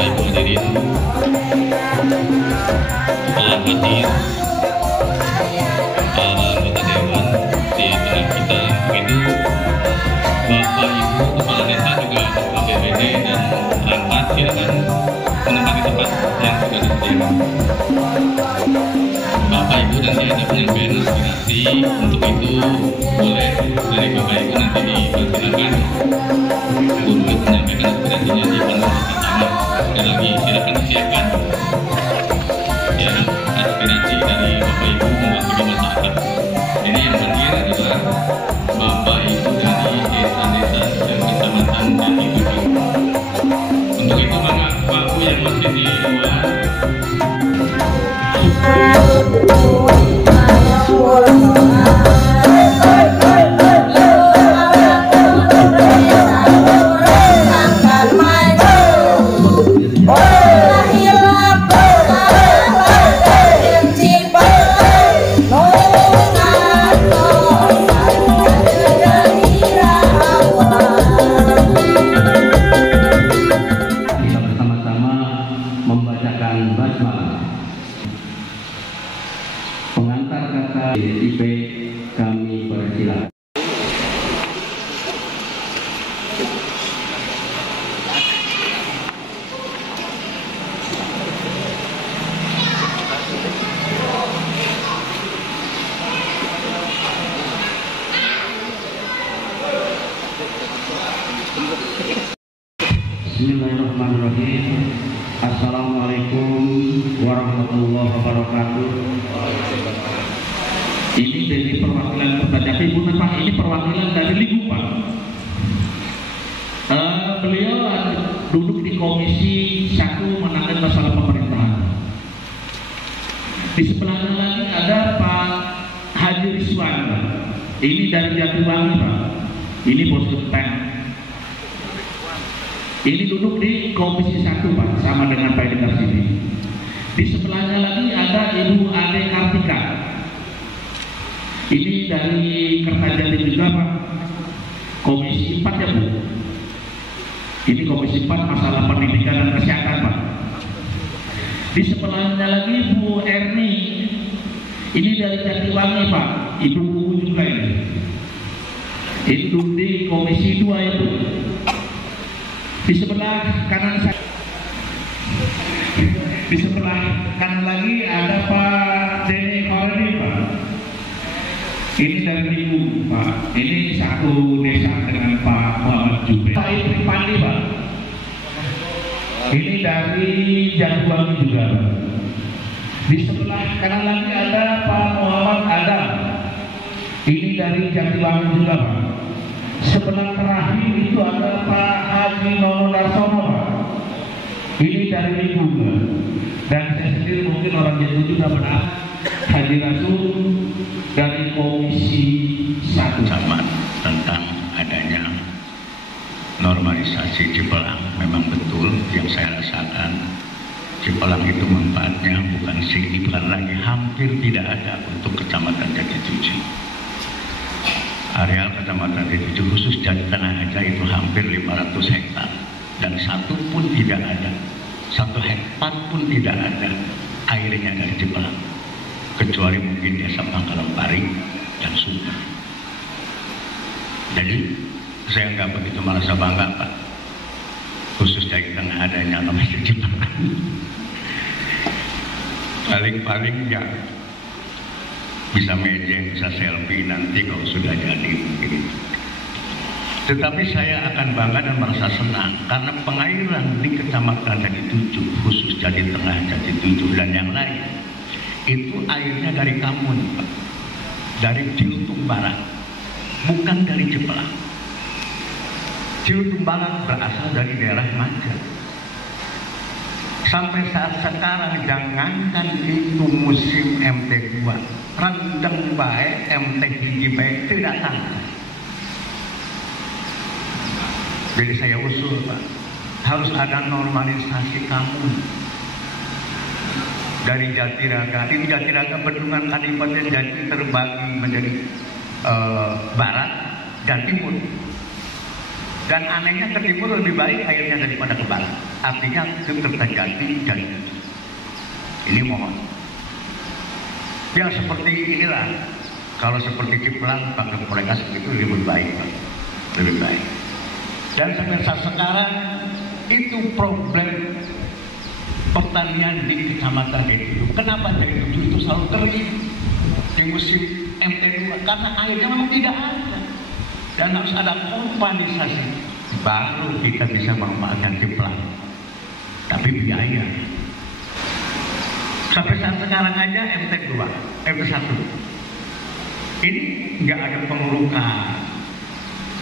Bapak Ibu hadirin, telah hadir para anggota dewan di tengah kita. Begitu Bapak Ibu Kepala Desa juga BPD dan perangkat, silakan menempati tempat yang sudah disediakan. Bapak Ibu nanti ada penyampaian aspirasi, untuk itu boleh dari Bapak Ibu nanti dipersilakan untuk menyampaikan aspirasinya di panggung pertama. Sekali lagi silakan disiapkan ya aspirasi dari Bapak Ibu mewakili masyarakat. Ini yang hadir adalah Bapak Ibu dari desa-desa dan kecamatan Jati Tujuh. Untuk itu Bapak Ibu yang masih di luar, pengantar kata IP kami persilakan. Bismillahirrahmanirrahim. Assalamualaikum warahmatullahi wabarakatuh. Ini dari perwakilan Kota Jati, Pak. Ini perwakilan dari Lingkupan. Beliau duduk di Komisi 1 menangani masalah pemerintahan. Di sebelahnya lagi ada Pak Haji Rizwan. Ini dari Jatiwangi, Pak. Ini bos Gepeng. Ini duduk di Komisi 1, Pak, sama dengan Pak Edgar sini. Di sebelahnya lagi ada Ibu Ade Kartika. Ini dari Kertajati juga, Pak. Komisi 4 ya, Bu. Ini Komisi 4 masalah pendidikan dan kesehatan, Pak. Di sebelahnya lagi Bu Erni. Ini dari Jatiwangi, Pak. Ibu Buku juga ini. Ini duduk di Komisi 2 ya, Bu. Di sebelah kanan saya, di sebelah kanan lagi ada Pak Denny Fardi, Pak. Ini dari Ibu, Pak. Ini satu desa dengan Pak Muhammad Jube. Pak Ibri Pandi, Pak. Ini dari Jatiwangi juga, Pak. Di sebelah kanan lagi ada Pak Muhammad Adam. Ini dari Jatiwangi juga, Pak. Sebelah terakhir itu ada Pak Haji Nono Darsono, Pak. Ini dari Ibu, Pak. Dan saya sendiri mungkin orang Jati juga benar, Haji Rasul dari Komisi 1. Sama tentang adanya normalisasi Cipelang, memang betul yang saya rasakan. Cipelang itu manfaatnya bukan signifikan lagi, hampir tidak ada untuk Kecamatan Jati Tujuh. Areal Kecamatan Jati Tujuh khusus Jati Tengah aja itu hampir 500 hektar, dan satu pun tidak ada, 1 hektar pun tidak ada airnya dari Cipelang, kecuali mungkin desa Pangkalan Paring dan Sumber. Jadi saya nggak begitu merasa bangga, Pak, khusus Jati Tengah adanya namanya Cipelang. Paling-paling ya bisa mejeng, bisa selfie nanti kalau sudah jadi mungkin. Tetapi saya akan bangga dan merasa senang karena pengairan di Kecamatan Jati Tujuh, khusus Jati Tengah, Jati Tujuh dan yang lain, itu airnya dari Kamun, Pak. Dari Cilutung Barat, bukan dari Cipelang. Cilutung Barat berasal dari daerah Maja. Sampai saat sekarang jangankan itu musim MT2, rendeng baik, MT3 baik tidak tanggung. Jadi saya usul, Pak, harus ada normalisasi Kamun dari Jatiraga. Ini Jatiraga Bendungan Kadipaten Jati terbagi menjadi barat dan timur. Dan anehnya ke timur lebih baik airnya daripada ke barat. artinya itu terjadi dan ini mohon. Ya seperti inilah, kalau seperti Ciplang, pakai mereka seperti itu lebih baik, Pak. Lebih baik. Dan sampai saat sekarang itu problem pertanian di kecamatan itu. Kenapa dari itu selalu kering di musim MT2? Karena airnya memang tidak ada dan harus ada kompanisasi baru kita bisa memanfaatkan Ciplang. Tapi biaya. Sampai saat sekarang aja MT2, MT1 ini nggak ada pengurukan,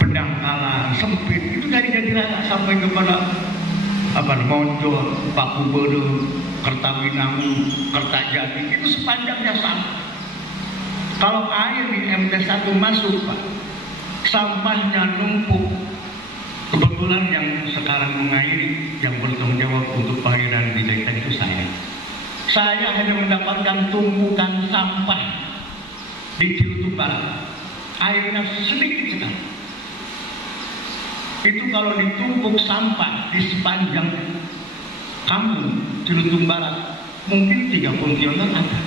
pendangkalan, sempit, itu dari Jatirata sampai kepada Monjol, Pakubodo, Kertawinangun, Kertajati, itu sepanjangnya sama. Kalau air di MT1 masuk, Pak, sampahnya numpuk. Kebetulan yang sekarang mengairi, yang bertanggung jawab untuk pengairan di Jakarta itu saya. Saya hanya mendapatkan tumpukan sampah di Cilutuk Barat. Airnya sedikit sekali. Itu kalau ditumpuk sampah di sepanjang kampung Cilutuk Barat, mungkin 3 kontainer ada.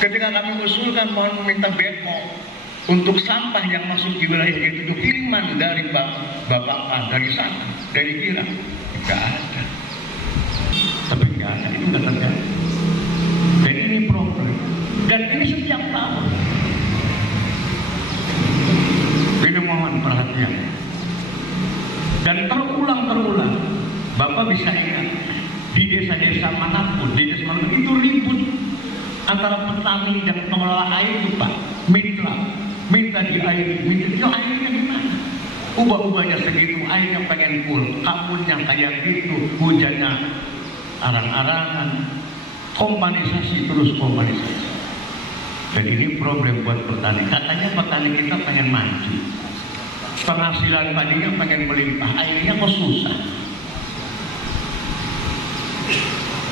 Ketika kami usulkan mohon meminta beko untuk sampah yang masuk di wilayah itu kiriman dari Bapak dari sana, dari Kira, nggak ada. Tapi nggak ada, itu nggak terjadi. Dan ini problem. Dan ini setiap tahun. Ini mohon perhatian. Dan terulang. Bapak bisa ingat di desa-desa manapun, di desa manapun itu ribut antara petani dan pengelola air itu, Pak. Minta diairi, airnya gimana? Ubah-ubahnya segitu, airnya pengen full, kabutnya kayak gitu, hujannya arang-arangan, kompanisasi. Dan ini problem buat petani. Katanya petani kita pengen maju, penghasilan padinya pengen melimpah, airnya kok susah.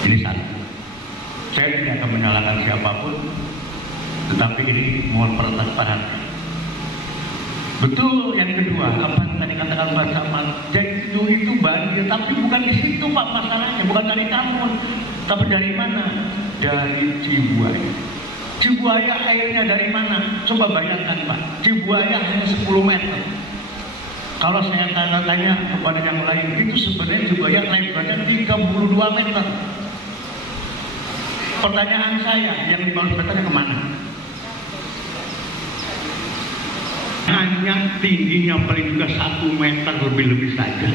Ini satu. Saya tidak akan menyalahkan siapapun, tetapi ini mohon perhatian. Betul, yang kedua, apa yang tadi katakan Pak Camat, jadi itu banjir, tapi bukan di situ Pak masalahnya, bukan dari Tambun, tapi dari mana? Dari Cibuaya. Cibuaya airnya dari mana? Coba bayangkan Pak, Cibuaya hanya 10 meter. Kalau saya tanya kepada yang lain, itu sebenarnya Cibuaya lebarnya 32 meter. Pertanyaan saya, yang 15 meternya kemana? Hanya tingginya paling juga 1 meter lebih saja.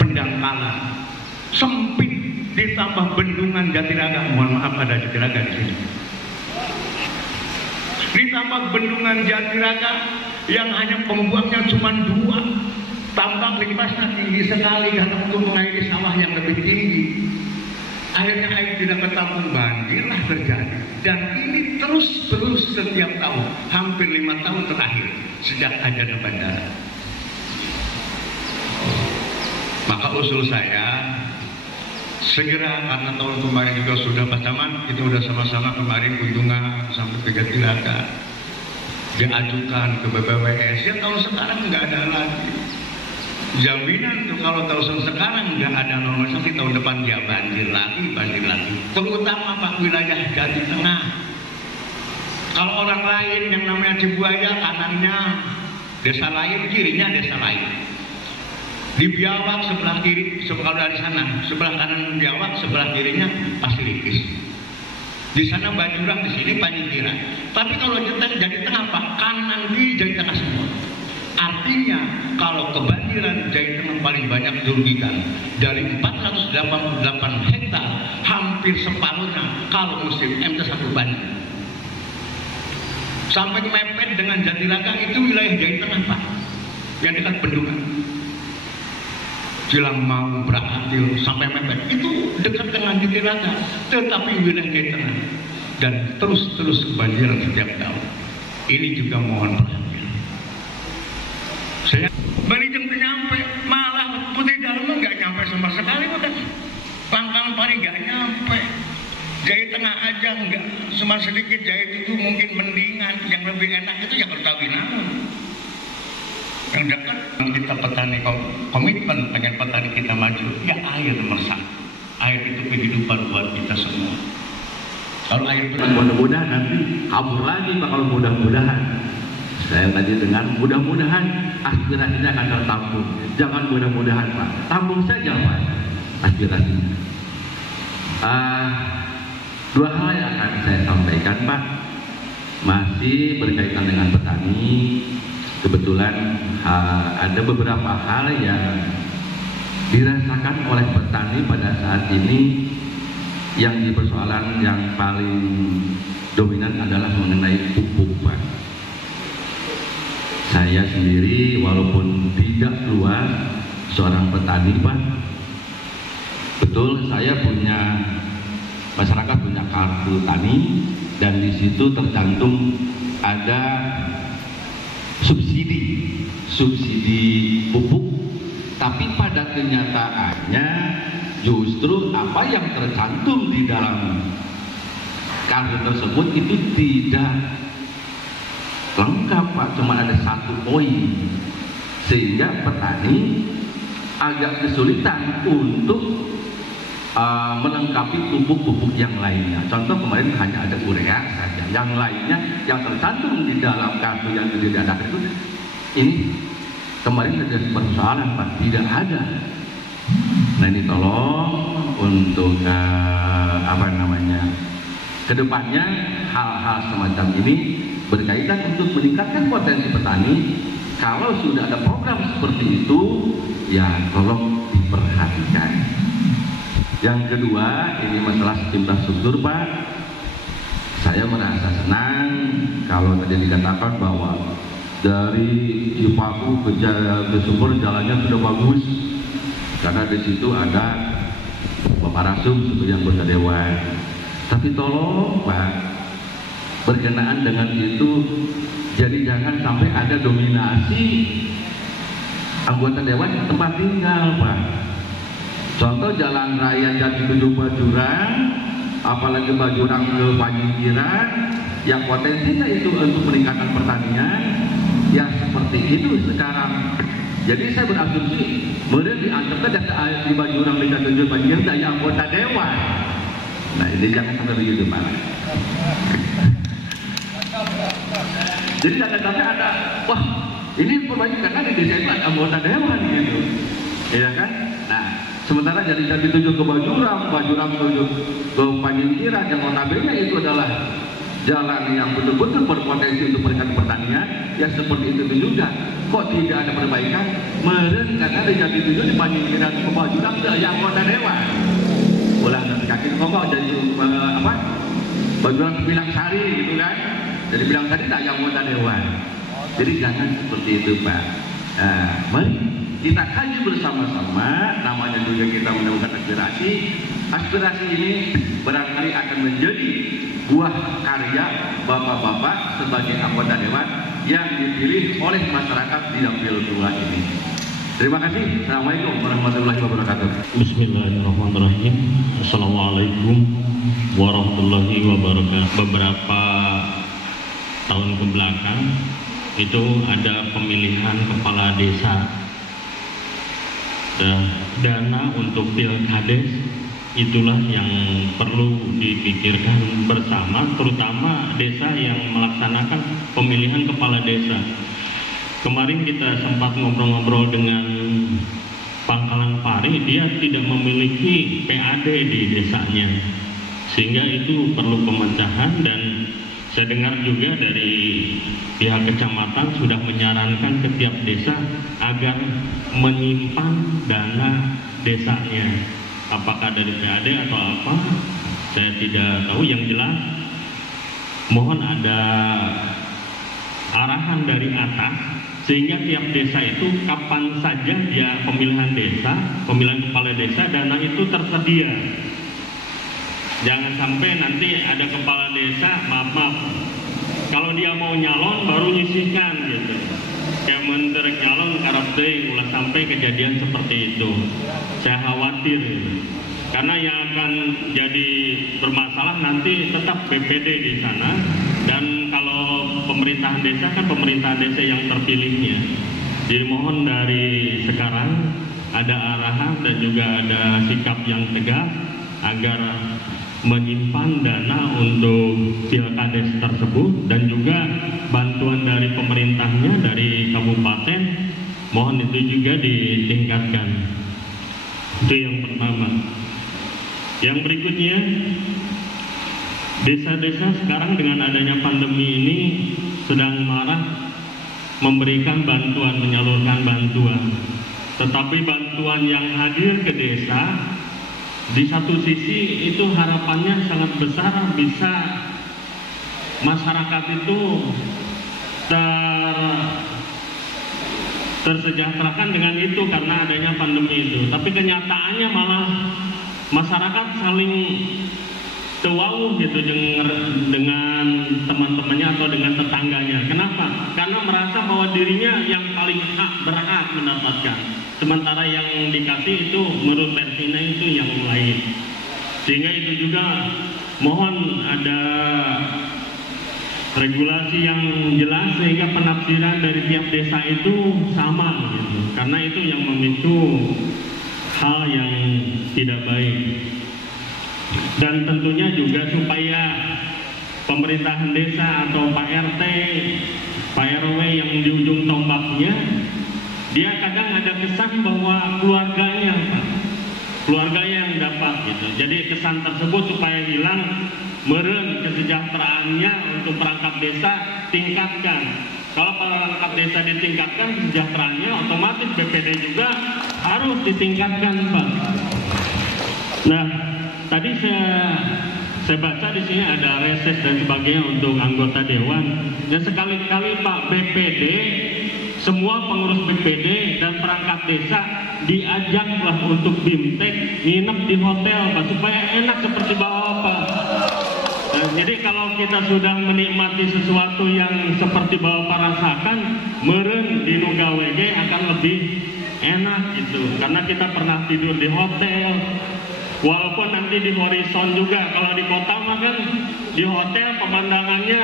Pendangkalan sempit, ditambah bendungan Jatiraga. Mohon maaf ada Jatiraga di sini. Ditambah bendungan Jatiraga yang hanya pembuangnya cuma 2. Tambang limpasnya tinggi sekali karena untuk mengairi sawah yang lebih tinggi. Akhirnya air tidak ketampung, banjirlah terjadi. Dan ini terus setiap tahun, hampir 5 tahun terakhir sejak ada bandara. Maka usul saya segera, karena tahun kemarin juga sudah Pak Camat, kita sudah sama-sama kemarin kunjungan sampai ke Jatirata, diajukan ke BPWS. Ya tahun sekarang nggak ada lagi jaminan tuh, kalau tahun sekarang nggak ada normalisasi, tahun depan dia banjir lagi. Terutama Pak wilayah Jawa Tengah. Kalau orang lain yang namanya Cibuaya, kanannya desa lain, kirinya desa lain. Di Biawak sebelah kiri, kalau dari sana sebelah kanan Biawak, sebelah kirinya Pasir-Ikis. Di sana Bajurang, di sini Panjitira. Tapi kalau jadi tengah Pak, kanan kiri jadi tengah semua. Artinya kalau kebanjiran Jawa Tengah paling banyak dirugikan. Dari 488 hektar, hampir separuhnya kalau musim MT1 banjir. Sampai mepet dengan Jatiraga, itu wilayah Jawa Tengah Pak, yang dekat bendungan Cilangmau, Brakadil, sampai mepet itu dekat dengan Jatiraga, tetapi wilayah Jawa Tengah, dan terus kebanjiran setiap tahun. Ini juga mohon perhatian. Saya Balijeng nyampe, malah Putih Dalem nggak nyampe sama sekali, udah Pangkalan Pari nggak nyampe. Jawa Tengah aja nggak, cuma sedikit. Jawa itu mungkin mendingan, yang lebih enak itu ya Kertawinangun. Yang dekat kita petani, komitmen pengen petani kita maju, ya air nomor satu. Air itu kehidupan buat kita semua. Kalau air mudah-mudahan nanti kabur lagi Pak, kalau mudah-mudahan. Saya tadi dengar mudah-mudahan aspirasinya akan tertampung. Jangan mudah-mudahan Pak, tampung saja Pak aspirasinya. Dua hal yang akan saya sampaikan Pak, masih berkaitan dengan petani. Kebetulan ada beberapa hal yang dirasakan oleh petani pada saat ini. Yang di persoalan yang paling dominan adalah mengenai pupuk Pak. Saya sendiri walaupun tidak luas seorang petani Pak, betul saya punya, masyarakat punya kartu tani dan di situ tercantum ada subsidi pupuk, tapi pada kenyataannya justru apa yang tercantum di dalam kartu tersebut itu tidak lengkap Pak, cuma ada satu poin, sehingga petani agak kesulitan untuk melengkapi pupuk-pupuk yang lainnya. Contoh kemarin hanya ada urea saja, yang lainnya yang tercantum di dalam kartu yang tidak ada itu, ini kemarin ada persoalan Pak, tidak ada. Nah ini tolong untuk kedepannya hal-hal semacam ini berkaitan untuk meningkatkan potensi petani. Kalau sudah ada program seperti itu, ya tolong diperhatikan. Yang kedua, ini masalah infrastruktur Pak. Saya merasa senang kalau tadi dikatakan bahwa dari Cipaku ke Sumber jalannya sudah bagus, karena di situ ada Bapak Rasum sebagai anggota dewan. Tapi tolong Pak, berkenaan dengan itu, jadi jangan sampai ada dominasi anggota dewan di tempat tinggal Pak. Contoh jalan raya Jati Tujuh Bajurang, apalagi Bajurang ke Panyingkiran, yang potensinya itu untuk meningkatkan pertanian, ya seperti itu sekarang. Jadi saya berasumsi, kemudian diantarkan data air di Bajurang di Jati Tujuh Panyingkiran dari anggota dewan. Nah ini jangan sampai begitu Pak. Jadi jangan sampai ada, wah ini perbaikan karena di desa itu ada anggota dewan gitu, iya kan? Nah sementara dari Jati Tujuh ke Bajurang ke Panyingkiran, yang notabene itu adalah jalan yang betul-betul berpotensi untuk meningkatkan pertanian, ya seperti itu juga. Kok tidak ada perbaikan? Meren karena di Jati Tujuh di Panyingkiran ke Bajurang ada yang anggota dewan. Ulang dari kaki ngomong jadi Bajurang ke Bilang Sari gitu kan? Jadi Bilang Sari tak yang anggota dewan. Jadi jangan seperti itu Pak. Mari kita kaji bersama-sama, namanya juga kita menemukan aspirasi ini barangkali akan menjadi buah karya bapak-bapak sebagai anggota dewan yang dipilih oleh masyarakat di dapil 2 ini. Terima kasih. Assalamualaikum warahmatullahi wabarakatuh. Bismillahirrahmanirrahim. Assalamualaikum warahmatullahi wabarakatuh. Beberapa tahun kebelakang itu ada pemilihan kepala desa. Dana untuk pilkades itulah yang perlu dipikirkan bersama, terutama desa yang melaksanakan pemilihan kepala desa. Kemarin kita sempat ngobrol-ngobrol dengan Pangkalan Pari, dia tidak memiliki PAD di desanya, sehingga itu perlu pemecahan. Dan saya dengar juga dari pihak kecamatan sudah menyarankan ke tiap desa agar menyimpan dana desanya. Apakah dari PAD atau apa, saya tidak tahu. Yang jelas mohon ada arahan dari atas, sehingga tiap desa itu kapan saja dia pemilihan desa, pemilihan kepala desa, dana itu tersedia. Jangan sampai nanti ada kepala desa, maaf, kalau dia mau nyalon baru nyisihkan gitu. Kayak menteri nyalon karep deui, ulah sampai kejadian seperti itu. Saya khawatir gitu. Karena yang akan jadi bermasalah nanti tetap BPD di sana, dan kalau pemerintahan desa kan pemerintahan desa yang terpilihnya. Jadi mohon dari sekarang ada arahan dan juga ada sikap yang tegas agar menyimpan dana untuk pilkades tersebut dan juga bantuan dari pemerintahnya dari kabupaten mohon itu juga ditingkatkan. Itu yang pertama. Yang berikutnya, desa-desa sekarang dengan adanya pandemi ini sedang marah memberikan bantuan, menyalurkan bantuan. Tetapi bantuan yang hadir ke desa di satu sisi itu harapannya sangat besar bisa masyarakat itu tersejahterakan dengan itu karena adanya pandemi itu. Tapi kenyataannya malah masyarakat saling terwauh gitu dengan teman-temannya atau dengan tetangganya. Kenapa? Karena merasa bahwa dirinya yang paling berhak mendapatkan. Sementara yang dikasih itu menurut versinya itu yang lain. Sehingga itu juga mohon ada regulasi yang jelas sehingga penafsiran dari tiap desa itu sama gitu. Karena itu yang memicu hal yang tidak baik. Dan tentunya juga supaya pemerintahan desa atau Pak RT, Pak RW yang di ujung tombaknya, dia kadang ada kesan bahwa keluarganya yang dapat gitu. Jadi kesan tersebut supaya hilang, meren kesejahteraannya untuk perangkat desa tingkatkan. Kalau perangkat desa ditingkatkan kesejahteraannya, otomatis BPD juga harus ditingkatkan, Pak. Nah, tadi saya baca di sini ada reses dan sebagainya untuk anggota dewan. Dan sekali-kali Pak BPD, semua pengurus BPD dan perangkat desa diajaklah untuk bimtek nginep di hotel, Pak, supaya enak seperti Bapak. Nah, jadi kalau kita sudah menikmati sesuatu yang seperti Bapak rasakan, meren di Nugawege akan lebih enak gitu. Karena kita pernah tidur di hotel. Walaupun nanti di horizon juga, kalau di kota mah kan di hotel pemandangannya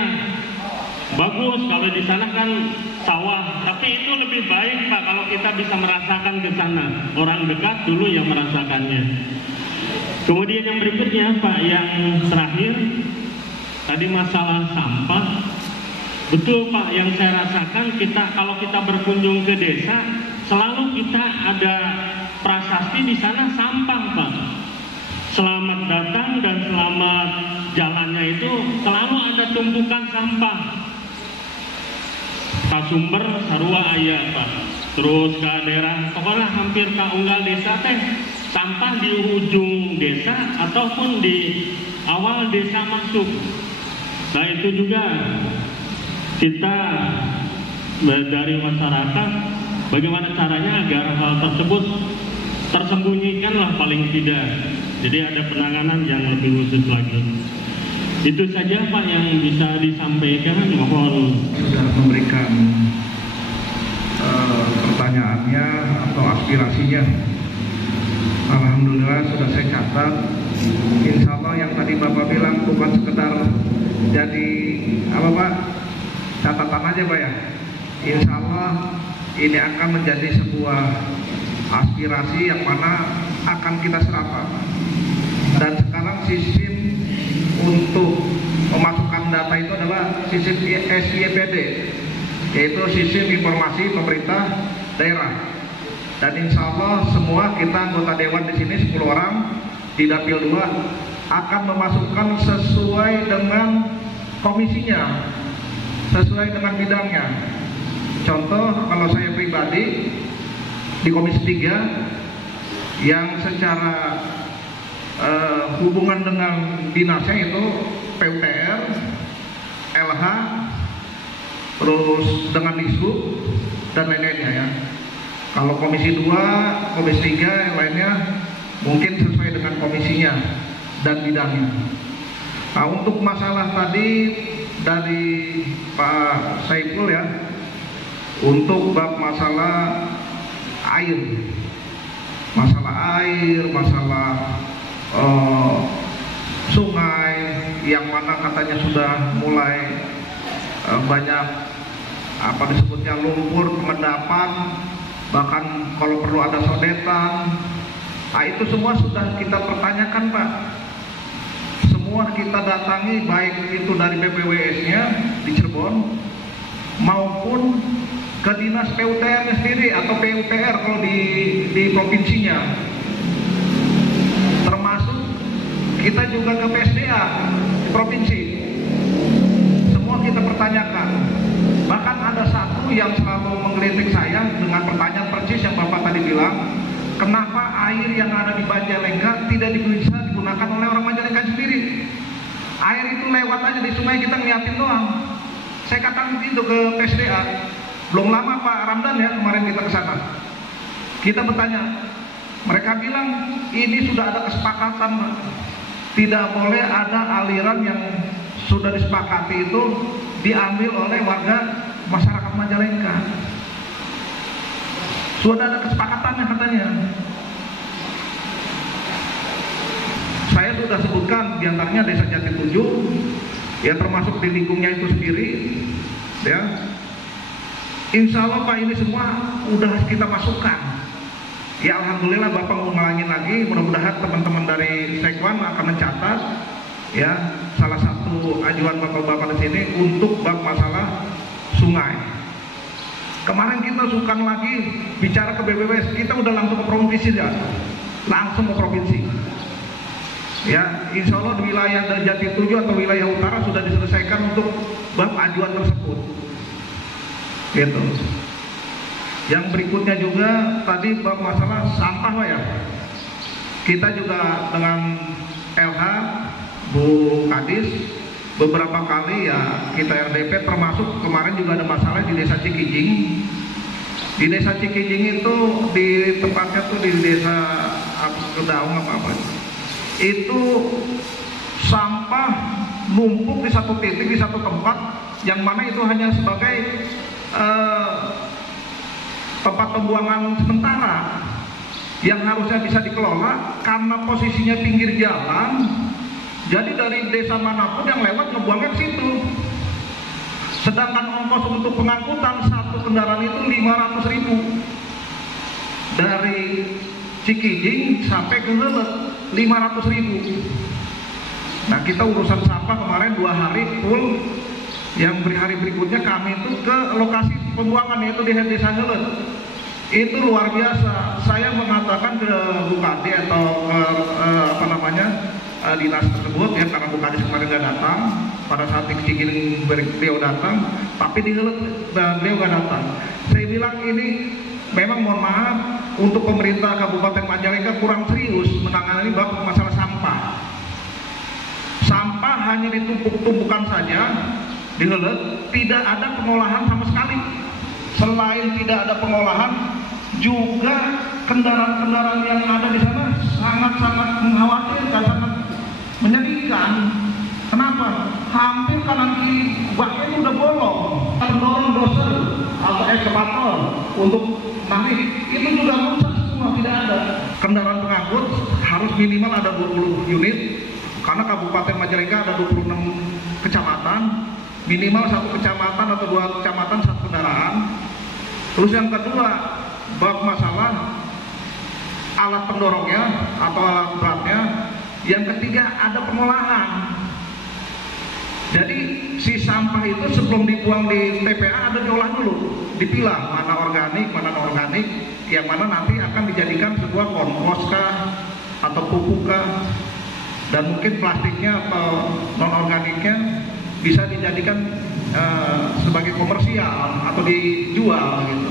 bagus, kalau di sana kan sawah. Tapi itu lebih baik, Pak, kalau kita bisa merasakan ke sana. Orang dekat dulu yang merasakannya. Kemudian yang berikutnya, Pak, yang terakhir tadi masalah sampah. Betul, Pak, yang saya rasakan kalau kita berkunjung ke desa selalu kita ada prasasti di sana sampah, Pak. Selamat datang dan selamat jalannya itu selalu ada tumpukan sampah. Kasumber sarua aya, Pak. Terus ke daerah pokoknya hampir ke unggal desa teh sampah di ujung desa ataupun di awal desa masuk. Nah, itu juga kita dari masyarakat bagaimana caranya agar hal tersebut tersembunyikan lah paling tidak. Jadi ada penanganan yang lebih khusus lagi. Itu saja, Pak, yang bisa disampaikan. Mohon sudah memberikan pertanyaannya atau aspirasinya. Alhamdulillah sudah saya catat. Insya Allah yang tadi Bapak bilang bukan sekedar jadi apa, Pak, catatan aja, Pak, ya. Insya Allah ini akan menjadi sebuah aspirasi yang mana akan kita serap. Dan sekarang sistem untuk memasukkan data itu adalah sistem SIPD, yaitu sistem informasi pemerintah daerah. Dan insya Allah semua kita anggota dewan di sini 10 orang di Dapil 2 akan memasukkan sesuai dengan komisinya, sesuai dengan bidangnya. Contoh, kalau saya pribadi di Komisi 3 yang secara hubungan dengan dinasnya itu PUTR, LH, terus dengan Dishub dan lain-lainnya ya. Kalau Komisi 2, Komisi 3 yang lainnya mungkin sesuai dengan komisinya dan bidangnya. Nah, untuk masalah tadi dari Pak Saiful ya, untuk bab masalah air, masalah sungai yang mana katanya sudah mulai banyak apa disebut disebutnya lumpur, pengendapan, bahkan kalau perlu ada sodetan. Nah itu semua sudah kita pertanyakan Pak. Semua kita datangi, baik itu dari BPWS-nya di Cirebon maupun ke dinas PUTR-nya sendiri atau PUPR kalau di provinsinya. Termasuk kita juga ke PSDA di provinsi. Semua kita pertanyakan. Bahkan ada satu yang selalu menggelitik saya dengan pertanyaan persis yang Bapak tadi bilang, kenapa air yang ada di Majalengka tidak bisa digunakan oleh orang Majalengka sendiri? Air itu lewat aja di sungai, kita ngeliatin doang. Saya katakan itu ke PSDA. Belum lama Pak Ramdan ya kemarin kita ke sana. Kita bertanya, mereka bilang ini sudah ada kesepakatan, tidak boleh ada aliran yang sudah disepakati itu diambil oleh warga masyarakat Majalengka. Sudah ada kesepakatannya katanya. Saya sudah sebutkan diantaranya Desa Jati 7, ya termasuk di lingkungnya itu sendiri, ya. Insya Allah Pak ini semua udah kita masukkan. Ya Alhamdulillah Bapak mau ngelangin lagi, mudah-mudahan teman-teman dari Sekwan akan mencatat, ya salah satu ajuan Bapak-Bapak di sini untuk bab masalah sungai. Kemarin kita sukan lagi bicara ke BPWS, kita udah langsung ke provinsi ya, langsung ke provinsi. Ya, insya Allah di wilayah Jati 7 atau wilayah utara sudah diselesaikan untuk bab ajuan tersebut. Gitu. Yang berikutnya juga tadi bab masalah sampah Pak ya. Kita juga dengan LH Bu Kadis beberapa kali ya kita RDP, termasuk kemarin juga ada masalah di Desa Cikijing. Di Desa Cikijing itu di tempatnya tuh di Desa Kedaung apa itu sampah numpuk di satu titik, di satu tempat, yang mana itu hanya sebagai tempat pembuangan sementara yang harusnya bisa dikelola. Karena posisinya pinggir jalan, jadi dari desa manapun yang lewat ngebuangnya ke situ. Sedangkan ongkos untuk pengangkutan satu kendaraan itu 500.000 dari Cikijing sampai ke Helet, 500.000. Nah kita urusan sampah kemarin 2 hari full. Yang hari berikutnya kami itu ke lokasi pembuangan, yaitu di Desa Helet. Itu luar biasa. Saya mengatakan ke Bupati atau dinas tersebut ya, karena Bupati kemarin nggak datang pada saat Cikijing beliau datang, tapi di Helet beliau nggak datang. Saya bilang ini memang mohon maaf untuk pemerintah Kabupaten Majalengka kurang serius menangani bab masalah sampah. Sampah hanya ditumpuk-tumpukan saja di Helet, tidak ada pengolahan sama sekali. Selain tidak ada pengolahan, juga kendaraan-kendaraan yang ada di sana sangat-sangat mengkhawatirkan, sangat menyedihkan. Kenapa? Hampir kanan kiri baknya udah bolong. Pendorong doser atau ekskavator untuk nanti itu sudah rusak semua, tidak ada. Kendaraan pengangkut harus minimal ada 20 unit, karena Kabupaten Majalengka ada 26 kecamatan. Minimal satu kecamatan atau 2 kecamatan satu kendaraan. Terus yang kedua, bab masalah alat pendorongnya atau alat beratnya. Yang ketiga ada pengolahan. Jadi si sampah itu sebelum dibuang di TPA ada diolah dulu, dipilah mana organik, mana non organik, yang mana nanti akan dijadikan sebuah kompos kah atau pupuk kah, dan mungkin plastiknya atau non organiknya bisa dijadikan sebagai komersial atau dijual gitu.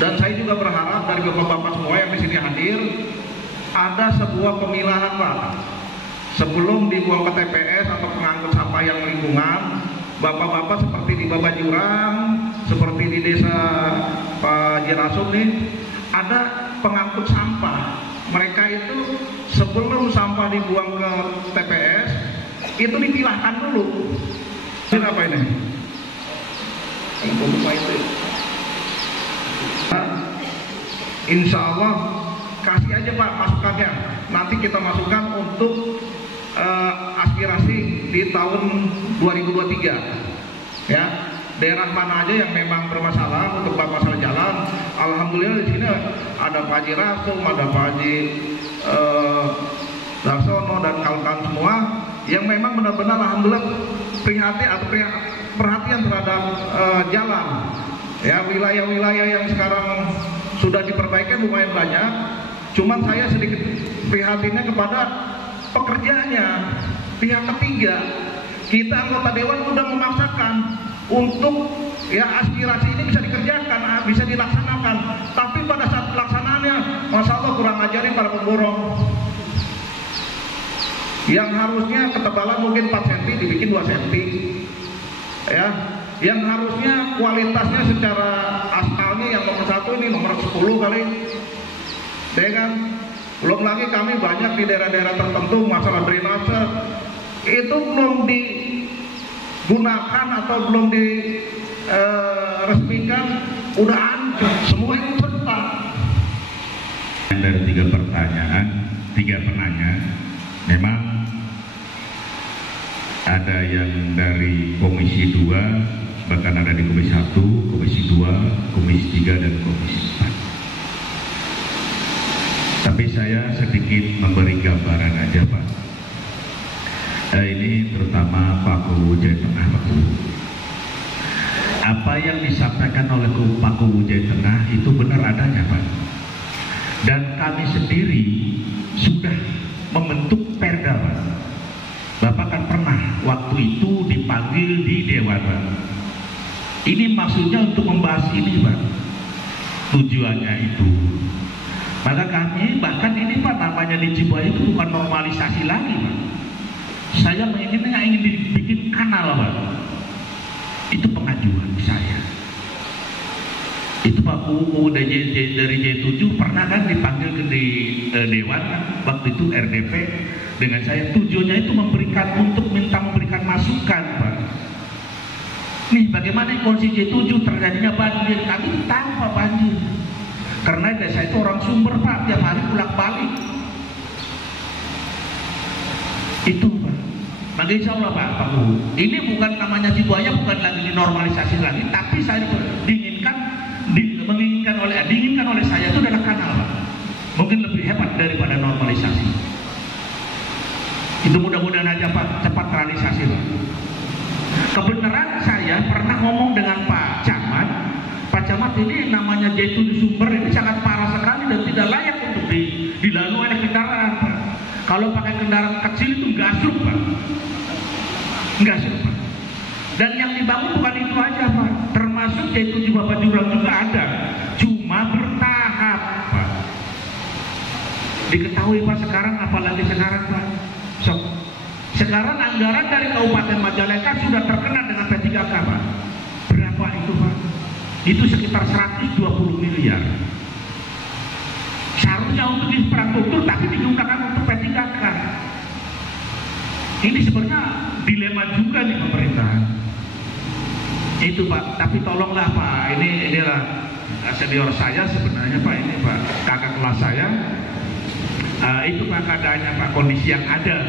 Dan saya juga berharap dari bapak-bapak semua yang di sini hadir ada sebuah pemilahan Pak. Sebelum dibuang ke TPS atau pengangkut sampah yang lingkungan, bapak-bapak seperti di Babajurang, seperti di Desa Pak Jirasum nih, ada pengangkut sampah. Mereka itu sebelum sampah dibuang ke TPS itu dipilahkan dulu. Ini apa ini? Insya Allah kasih aja Pak masukannya. Nanti kita masukkan untuk aspirasi di tahun 2023. Ya, daerah mana aja yang memang bermasalah untuk masalah jalan. Alhamdulillah di sini ada Pak Haji Rasum, ada Pak Haji Darsono dan kawan-kawan semua yang memang benar-benar alhamdulillah perhatian terhadap jalan. Ya, wilayah-wilayah yang sekarang sudah diperbaikan lumayan banyak. Cuman saya sedikit prihatinnya kepada pekerjaannya, pihak ketiga. Kita anggota dewan sudah memaksakan untuk ya aspirasi ini bisa dikerjakan, bisa dilaksanakan. Tapi pada saat pelaksanaannya, masya Allah kurang ajarin para pemborong. Yang harusnya ketebalan mungkin 4 cm dibikin 2 cm. Ya, yang harusnya kualitasnya secara aspalnya yang nomor 1 ini nomor 10 kali. Ya kan? Belum lagi kami banyak di daerah-daerah tertentu masalah drainase itu belum digunakan atau belum diresmikan udah hancur semua itu retak. Dari 3 pertanyaan, 3 penanya memang ada yang dari Komisi 2, bahkan ada di Komisi 1, Komisi 2, Komisi 3, dan Komisi 4. Tapi saya sedikit memberi gambaran aja Pak. Ini terutama Pak Kuwu Jaya Tengah, Pak Kuwu. Apa yang disampaikan oleh Pak Kuwu Jaya Tengah itu benar adanya Pak. Dan kami sendiri sudah membentuk perda Pak. Bapak kan pernah waktu itu dipanggil di Dewan Pak. Ini maksudnya untuk membahas ini Pak. Tujuannya itu. Maka kami bahkan ini Pak namanya di Cibuaya itu bukan normalisasi lagi Pak. Saya ingin dibikin kanal Pak. Itu pengajuan saya. Itu Pak Kuwu dari J7 pernah kan dipanggil ke Dewan kan, waktu itu RDP dengan saya. Tujuannya itu memberikan masukan Pak. Nih bagaimana kondisi J7 terjadinya banjir, kami tahu Pak banjir. Karena desa itu orang Sumber Pak, tiap hari pulang balik. Itu Pak. Maka insya Allah Pak Kuwu, ini bukan namanya Cibuaya bukan lagi dinormalisasi lagi, tapi saya diinginkan oleh saya itu adalah kanal Pak. Mungkin lebih hebat daripada normalisasi. Itu mudah-mudahan aja Pak cepat realisasi Pak. Kebenaran saya pernah ngomong dengan Pak Camat. Pak Camat ini namanya J7 Sumber ini sangat parah sekali dan tidak layak untuk dilalui oleh kendaraan Pak. Kalau pakai kendaraan kecil itu gasuk Pak. Gasuk Pak. Dan yang dibangun bukan itu aja Pak. Termasuk J7 Bapak Jurang juga ada. Cuma bertahap Pak. Diketahui Pak sekarang, apalagi sekarang Pak. Sekarang anggaran dari Kabupaten Majalengka sudah terkena dengan P3K Pak. Berapa itu Pak? Itu sekitar 120 miliar. Seharusnya untuk infrastruktur tapi digunakan untuk P3K. Ini sebenarnya dilema juga nih pemerintahan. Itu Pak, tapi tolonglah Pak, inilah senior saya sebenarnya Pak, ini Pak kakak kelas saya. Itu Pak keadaannya Pak, kondisi yang ada.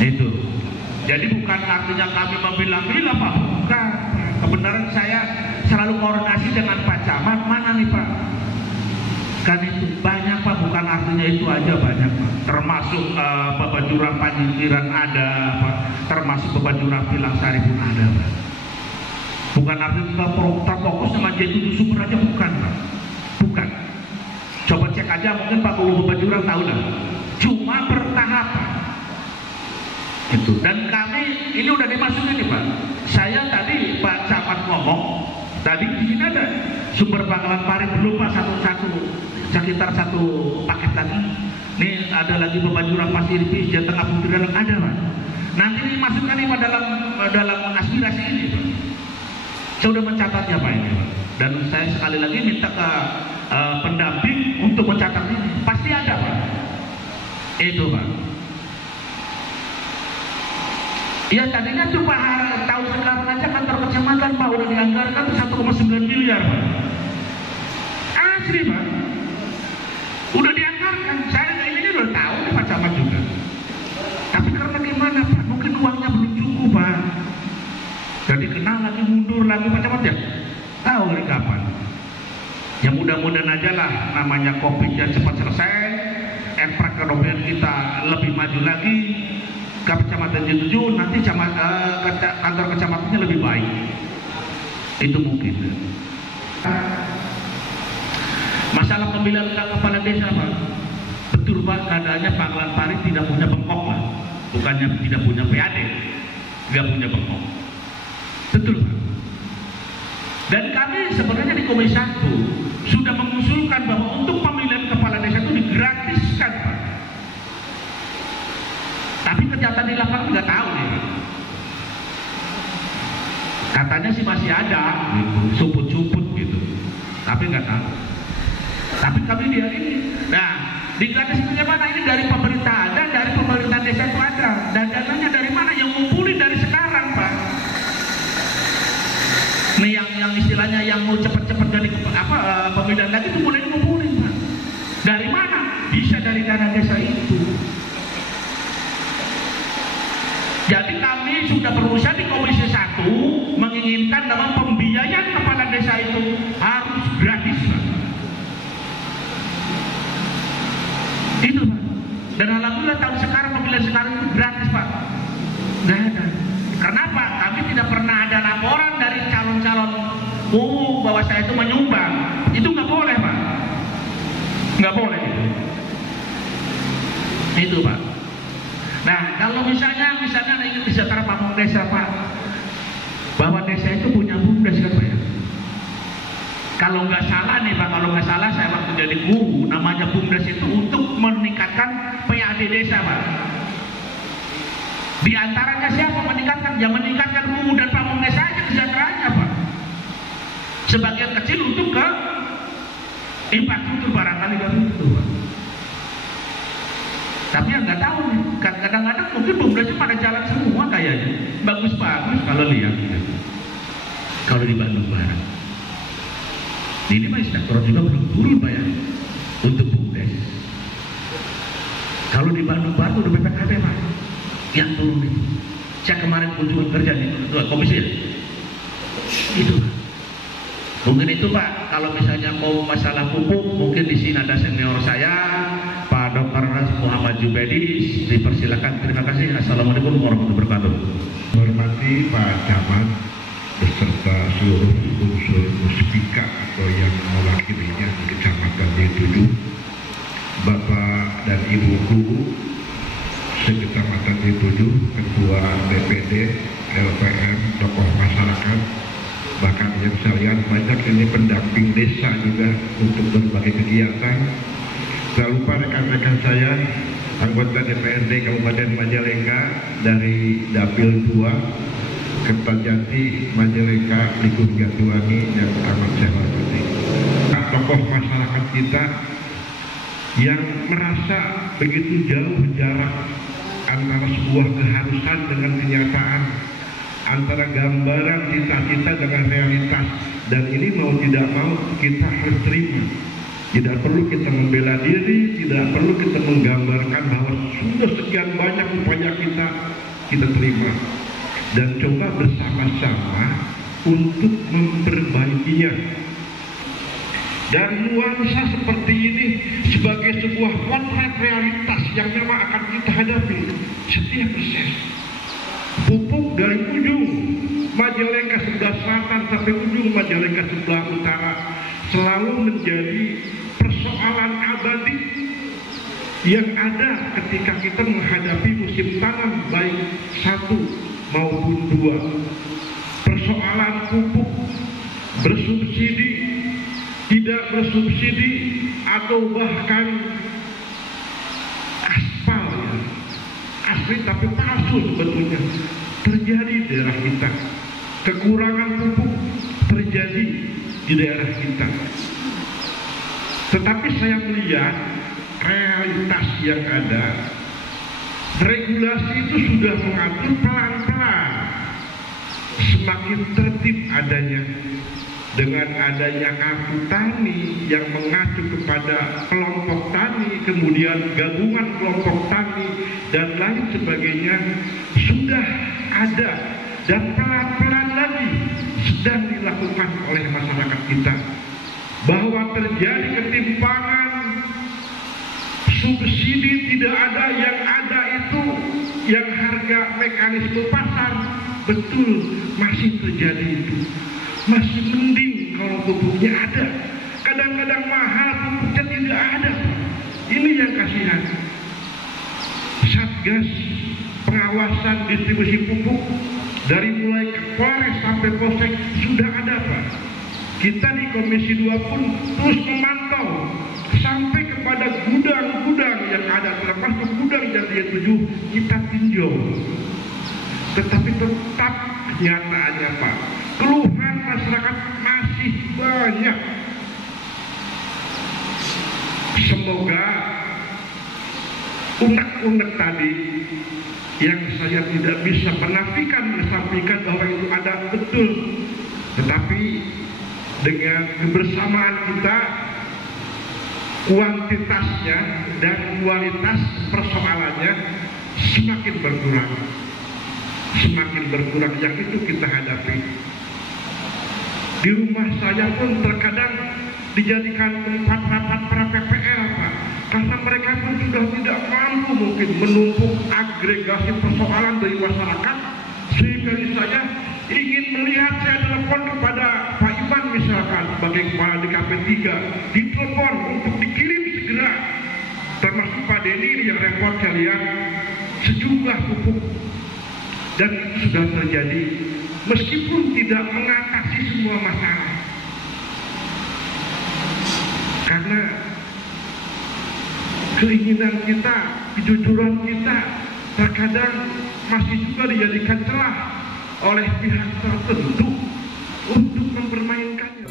Itu. Jadi bukan artinya kami membela-bela Pak, bukan. Kebenaran saya selalu koordinasi dengan Pak Camat, mana nih Pak? Kan itu banyak Pak, bukan artinya itu aja, banyak Pak. Termasuk Bapak Jurang Panjingkiran ada Pak, termasuk Bapak Jurang Pilangsari pun ada Pak. Bukan artinya kita fokus sama J7 Sumber aja, bukan Pak. Bukan. Coba cek aja, mungkin Pak Kuwu Bapak Jurang tahu lah. Cuma bertahap Pak. Itu. Dan kami ini udah dimasukin nih Pak. Saya tadi Pak Camat ngomong, tadi di sini ada sumber Bangkalan Parit belum Pak, sekitar satu paket lagi. Ini ada lagi Bapak Jurang Pasir Pis, Jawa Tengah Putri Dalam ada Pak. Nanti dimasukkan nih Pak dalam aspirasi ini Pak. Saya sudah mencatatnya Pak ini Pak. Dan saya sekali lagi minta ke pendamping untuk mencatat ini. Pasti ada Pak. Itu Pak. Ya tadinya tuh Pak tahun sekarang aja kantor kecamatan Pak udah dianggarkan 1,9 miliar Pak. Asli Pak. Udah dianggarkan. Saya ini udah tahu nih Pak Camat juga. Tapi karena gimana Pak? Mungkin uangnya belum cukup Pak. Jadi kenal lagi mundur. mundur lagi Pak Camat ya? Tahu dari kapan? Ya mudah-mudahan aja lah namanya COVID-nya cepat selesai, perekonomian kita lebih maju lagi, kecamatan Jetujuh nanti kantor kecamatannya lebih baik. Itu mungkin. Masalah pemilihan kepala desa Pak, betul Pak, keadaannya Panggilan Pari tidak punya bengkok Pak, bukannya tidak punya PAD, tidak punya bengkok. Betul Pak. Dan kami sebenarnya di Komisi 1 sudah mengusulkan bahwa untuk pemilihan kepala desa itu digratiskan Pak. Tapi kenyataan di lapangan nggak tahu nih Pak. Katanya sih masih ada, suput-suput gitu, tapi nggak tahu. Tapi kami dia ini, nah digratiskannya mana? Ini dari pemerintah ada, dari pemerintah desa itu ada, dan dananya dari mana? Yang ngumpulin dari sekarang Pak. Nih yang istilahnya yang mau cepat-cepat jadi pemilihan lagi itu mulai ngumpulin Pak. Dari mana? Bisa dari dana desa itu. Jadi kami sudah berusaha di Komisi 1 menginginkan bahwa pembiayaan kepala desa itu harus gratis Pak. Itu Pak. Dan alhamdulillah tahun sekarang pemilihan sekarang itu gratis Pak. Nggak ada. Kenapa? Kami tidak pernah ada laporan dari calon-calon bahwa saya itu menyumbang. Itu nggak boleh Pak. Nggak boleh. Itu Pak. Nah kalau misalnya ingin sejahtera pamong desa Pak, bahwa desa itu punya BUMDes kan Pak ya. Kalau nggak salah nih Pak, kalau nggak salah saya waktu jadi guru, namanya BUMDes itu untuk meningkatkan PAD desa Pak. Di antaranya siapa meningkatkan? Ya meningkatkan guru dan pamong desa aja kesejahteraannya Pak. Sebagian kecil untuk ke infrastruktur barangkali dari itu Pak. Tapi yang nggak tahu nih, kadang-kadang mungkin BUMDesnya pada jalan semua kayaknya, bagus-bagus kalau lihat. Kalau di Bandung Barat. Ini mah inspektor juga belum turun Pak ya untuk BUMDes. Kalau di Bandung Barat udah BPKB Pak yang turun itu. Saya kemarin kunjungan kerja di komisi itu Pak. Mungkin itu Pak, kalau misalnya mau masalah pupuk, mungkin di sini ada senior saya, Pak Dr. Muhammad Jubaidi, dipersilakan. Terima kasih. Assalamualaikum warahmatullahi wabarakatuh. Hormati Pak Camat beserta seluruh unsur muspika atau yang mewakilinya di Kecamatan Jetujuh, Bapak dan Ibuku Sekecamatan Jetujuh, Ketua DPD, LPM, tokoh masyarakat, bahkan yang saya lihat banyak ini pendamping desa juga untuk berbagai kegiatan. Tak lupa rekan-rekan saya, anggota DPRD Kabupaten Majalengka dari Dapil 2, Kertajati, Majalengka, Likur Jatiwangi yang amat saya hormati. Tokoh masyarakat kita yang merasa begitu jauh jarak antara sebuah keharusan dengan kenyataan, antara gambaran cita-cita dengan realitas, dan ini mau tidak mau kita harus terima. Tidak perlu kita membela diri, tidak perlu kita menggambarkan bahwa sudah sekian banyak upaya kita terima. Dan coba bersama-sama untuk memperbaikinya. Dan nuansa seperti ini sebagai sebuah potret realitas yang memang akan kita hadapi setiap proses. Pupuk dari ujung Majalengka sebelah selatan sampai ujung Majalengka sebelah utara selalu menjadi persoalan abadi yang ada ketika kita menghadapi musim tanam baik satu maupun dua. Persoalan pupuk bersubsidi, tidak bersubsidi, atau bahkan aspal ya, asli tapi palsu sebetulnya terjadi di daerah kita. Kekurangan pupuk terjadi di daerah kita. Tetapi saya melihat realitas yang ada, regulasi itu sudah mengatur pelan-pelan, semakin tertib adanya. Dengan adanya kartu tani yang mengacu kepada kelompok tani, kemudian gabungan kelompok tani dan lain sebagainya, sudah ada dan pelan-pelan lagi sedang dilakukan oleh masyarakat kita, bahwa terjadi ketimpangan, subsidi tidak ada, yang ada itu yang harga mekanisme pasar, betul masih terjadi itu. Masih mending kalau pupuknya ada, kadang-kadang mahal pupuknya tidak ada. Ini yang kasihan. Satgas pengawasan distribusi pupuk dari mulai Polres sampai Polsek sudah ada, Pak. Kita di Komisi 2 pun terus memantau sampai kepada gudang-gudang yang ada, termasuk gudang Jatiya 7 kita tinjau. Tetapi tetap kenyataannya, Pak, keluhan masyarakat masih banyak. Semoga unek-unek tadi yang saya tidak bisa menafikan, menyampaikan bahwa itu ada betul, tetapi dengan kebersamaan kita, kuantitasnya dan kualitas persoalannya semakin berkurang, yang itu kita hadapi. Di rumah saya pun terkadang dijadikan tempat rapat para PPL, Pak, karena mereka pun sudah tidak mampu mungkin menumpuk agregasi persoalan dari masyarakat, sehingga saya ingin melihat, saya telepon kepada Pak Iman misalkan sebagai kepala DKP 3, ditelepon untuk dikirim segera, termasuk Pak Denny yang repot saya lihat sejumlah pupuk, dan itu sudah terjadi meskipun tidak mengatasi semua masalah, karena keinginan kita, kejujuran kita terkadang masih juga dijadikan celah oleh pihak tertentu untuk mempermainkannya.